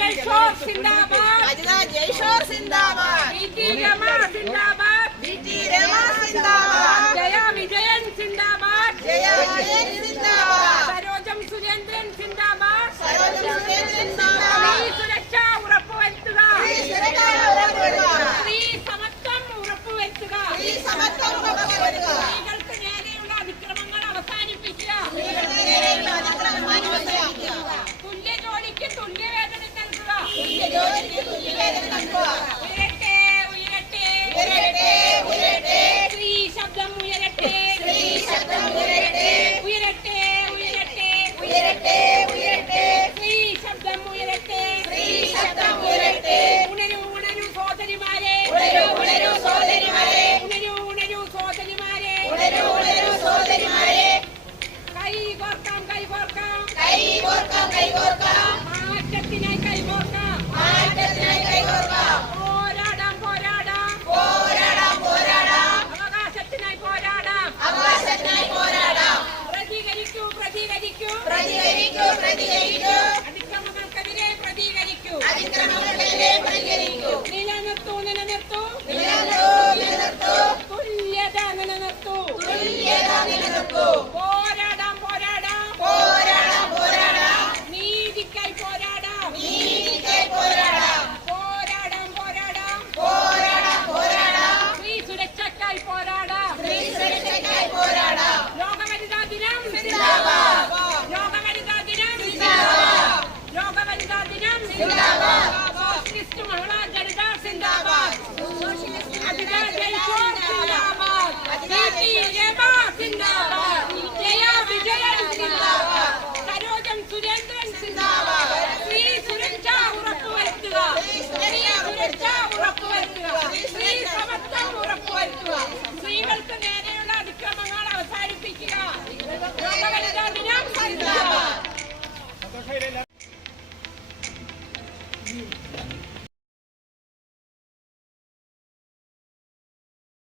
ജയ്ഷോർ സിന്ദാബാദ്, രമ സിന്ദാബാദ്, ജയ വിജയൻ സിന്ദാബാദ്, സരോജം സുരേന്ദ്രൻ സിന്ദാബാദ്, സ്ത്രീ സുരക്ഷ ഉറപ്പുവരുത്തുക, സ്ത്രീ സമത്വം ഉറപ്പുവരുത്തുക, സ്ത്രീകൾക്ക് നേരെയുള്ള അതിക്രമങ്ങൾ അവസാനിപ്പിക്കുക, തുല്യ ജോലിക്ക് തുല്യവേതനം നൽകുക, ഉയരട്ടെ ഉയരട്ടെ ഉയരട്ടെ, സ്ത്രീ ശബ്ദം ഉയരട്ടെ, ഉയരട്ടെ ഉയരട്ടെ സ്ത്രീ ശബ്ദം ഉയരട്ടെ, ഉണരൂ ഉണരൂ സോദരിമാരെ, ഉണരൂ സോദരിമാരെ, കൈകോർക്കാം മാറ്റത്തിനായി കൈകോർക്കാം, പോരാടാം അവകാശത്തിനായി പോരാടാം, പ്രതികരിക്കൂ, അതിക്രമങ്ങൾക്കെതിരെ പ്രതികരിക്കൂ, നിലനിർത്തൂ തുല്യത നിലനിർത്തൂ,